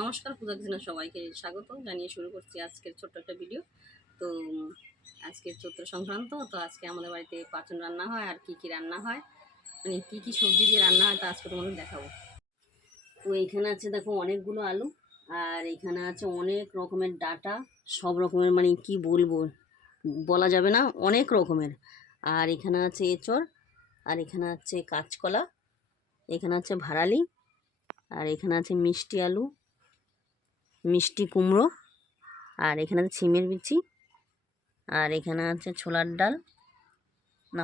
নমস্কার, পূজা কিচেনে সবাইকে স্বাগত জানিয়ে শুরু করছি আজকের ছোট্ট একটা ভিডিও। তো আজকের চৈত্র সংক্রান্ত, তো আজকে আমাদের বাড়িতে পাঁচন রান্না হয়। আর কি কি রান্না হয়, মানে কি কি সবজি দিয়ে রান্না হয় তা আজকে তোমাদের দেখাবো। তো এইখানে আছে দেখো অনেকগুলো আলু, আর এখানে আছে অনেক রকমের ডাঁটা, সব রকমের, মানে কি বলবো, বলা যাবে না, অনেক রকমের। আর এখানে আছে এঁচড়, আর এখানে আছে কাঁচকলা, এখানে আছে ভাড়ালি, আর এখানে আছে মিষ্টি আলু, মিষ্টি কুমড়ো, আর এখানে আছে ছিমের বিচি, আর এখানে আছে ছোলার ডাল, না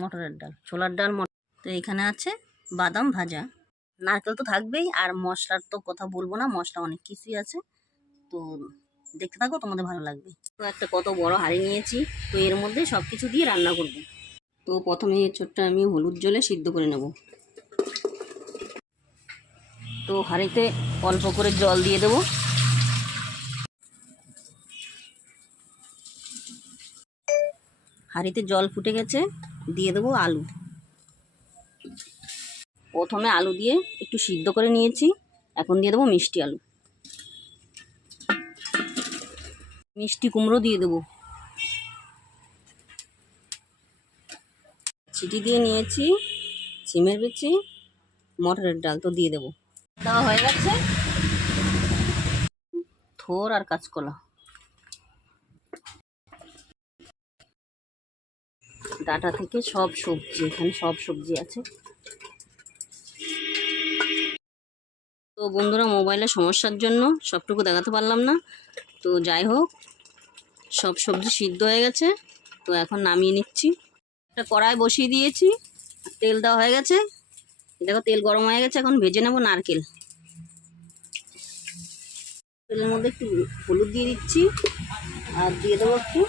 মটরের ডাল, ছোলার ডাল মটর। তো এখানে আছে বাদাম ভাজা, নারকেল তো থাকবেই, আর মশলার তো কথা বলবো না, মশলা অনেক কিছুই আছে। তো দেখতে থাকো, তোমাদের ভালো লাগবে। তো একটা কত বড় হাঁড়ি নিয়েছি, তো এর মধ্যে সব কিছু দিয়ে রান্না করব। তো প্রথমে এঁচড়টা আমি হলুদ জলে সিদ্ধ করে নেব। তো হাঁড়িতে অল্প করে জল দিয়ে দেবো। হাঁড়িতে জল ফুটে গেছে, দিয়ে দেবো আলু। প্রথমে আলু দিয়ে একটু সিদ্ধ করে নিয়েছি, এখন দিয়ে দেবো মিষ্টি আলু, মিষ্টি কুমড়ো দিয়ে দেবো, ছিটি দিয়ে নিয়েছি সিমের বিচি, মটরের ডাল, তো দিয়ে দেবো। দেওয়া হয়ে গেছে থোর আর কাঁচকলা, ডাটা থেকে সব সবজি, এখানে সব সবজি আছে। তো বন্ধুরা, মোবাইলের সমস্যার জন্য সবটুকু দেখাতে পারলাম না। তো যাই হোক, সব সবজি সিদ্ধ হয়ে গেছে, তো এখন নামিয়ে নিচ্ছি। একটা কড়াই বসিয়ে দিয়েছি, তেল দেওয়া হয়ে গেছে। দেখো তেল গরম হয়ে গেছে, এখন ভেজে নেব নারকেল। তেলের মধ্যে একটু হলুদ দিয়ে দিচ্ছি, আর দিয়ে দেবো একটু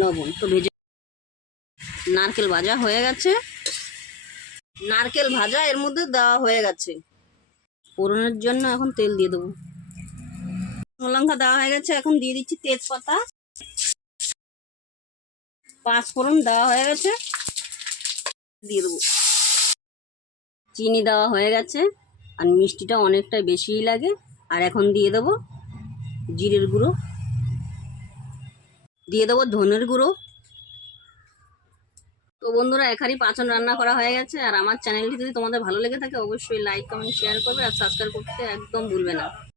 লবণ। তো ভেজে নারকেল ভাজা হয়ে গেছে, নারকেল ভাজা এর মধ্যে দেওয়া হয়ে গেছে। ফোড়নের জন্য এখন তেল দিয়ে দেবো। লঙ্কা দেওয়া হয়ে গেছে, এখন দিয়ে দিচ্ছি তেজপাতা, পাঁচ ফোড়ন দেওয়া হয়ে গেছে, দিয়ে দেবো। চিনি দেওয়া হয়ে গেছে, আর মিষ্টিটা অনেকটাই বেশিই লাগে। আর এখন দিয়ে দেবো জিরের গুঁড়ো, দিয়ে দেবো ধনের গুঁড়ো। তো বন্ধুরা, এক হাঁড়ি পাঁচন রান্না করা হয়ে গেছে। আর আমার চ্যানেলটি যদি তোমাদের ভালো লেগে থাকে, অবশ্যই লাইক কমেন্ট শেয়ার করবে, আর সাবস্ক্রাইব করতে একদম ভুলবে না।